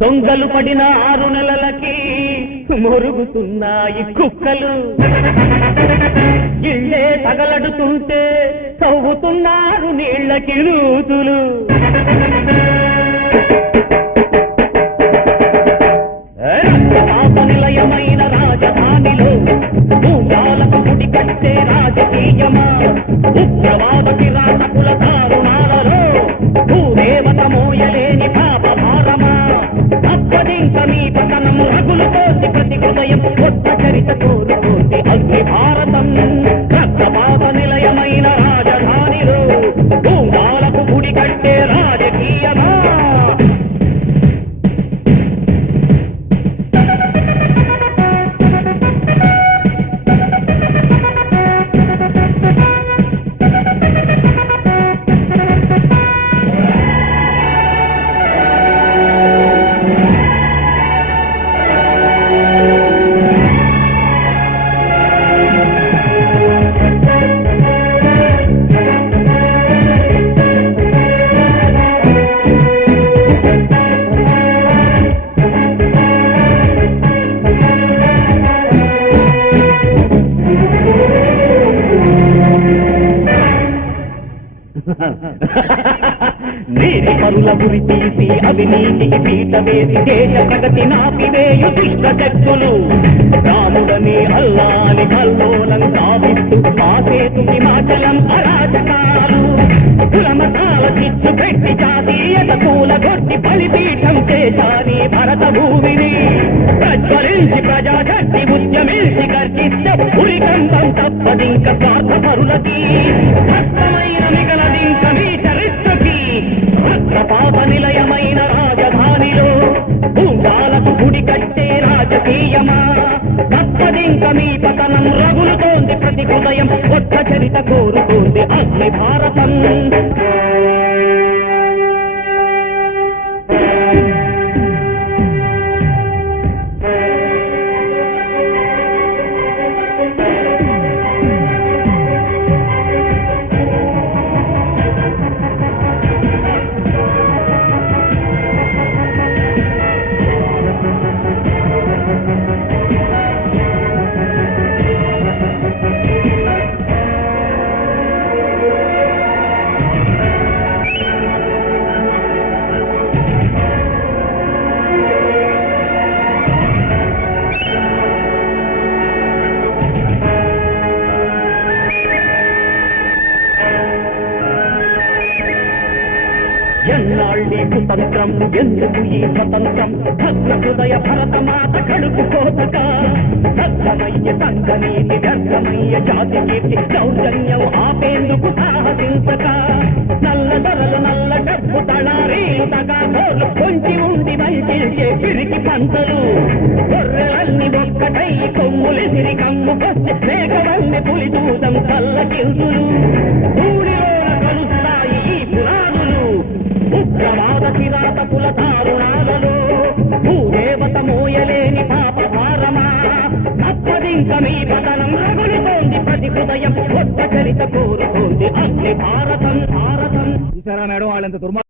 దొంగలు పడిన ఆరు నెలలకి మొరుగుతున్నాయి కుక్కలు. ఇళ్ళే తగలడుతుంటే తవ్వుతున్నారు నీళ్ళకి రూతులు నిలయమైన రాజధానిలో భూజాలకు గుడి కట్టే రాజకీయమా? ఉగ్రవాద కిరాతకుల పతనము రగులుతోటి ప్రతి హృదయం కొత్త చరిత కోరుకోటి నీటి గురి తీసి అవినీతికి పీట వేసి దేశ ప్రగతి నాపివేయు దుష్ట శక్తులు రాముడని అల్లాని కల్లోలం కావిస్తూ మా ఆసేతుకి మాచలం అరాచకాలు కులమతాల చిచ్చు పెట్టి జాతీయత పూల కొట్టి బలిపీఠం చేశాని భరత భూమిని ప్రజ్వలించి ప్రజాశక్తి ఉద్యమించి గర్జిస్తే పురికంతం తప్పదింక స్వార్థ పరులకి కష్టమైన మిగలదింక పాప నిలయమైన రాజధానిలో భూజాలకు గుడి కట్టే రాజకీయమా? తప్పదింక మీ పతనం రగులుతోంది ప్రతి హృదయం కొత్త చరిత కోరుతోంది అగ్ని భారతం ఎన్నాళ్ళీ కుతంత్రం? ఎందుకు ఈ స్వతంత్రం? భద్ర హృదయ భరత మాత కడుపు కోతక. భద్రమయ్య సంగనీతి భద్రమయ్య జాతి కీర్తి దౌర్జన్యం ఆపేందుకు సాహసించక. నల్ల ధరలు నల్ల డబ్బు తళారీలు తగాకోలు పొంచి ఉండి వైచిల్చే పిరికి పంటలు గొర్రెలన్నీ ఒక్కటై కొమ్ములిసిరి కమ్ముకొస్తే మేకవల్ని పులి దూతం కళ్ళ కిందులు కిరాతకుల దారుణాలలో భూదేవత మోయలేని పాప భారమా తప్పదింక మీ పతనం రగులుతోంది ప్రతి హృదయం కొత్త చరిత కోరుతోంది అగ్ని భారతం భారతం. చూసారా మేడం వాళ్ళంత దుర్మార్గం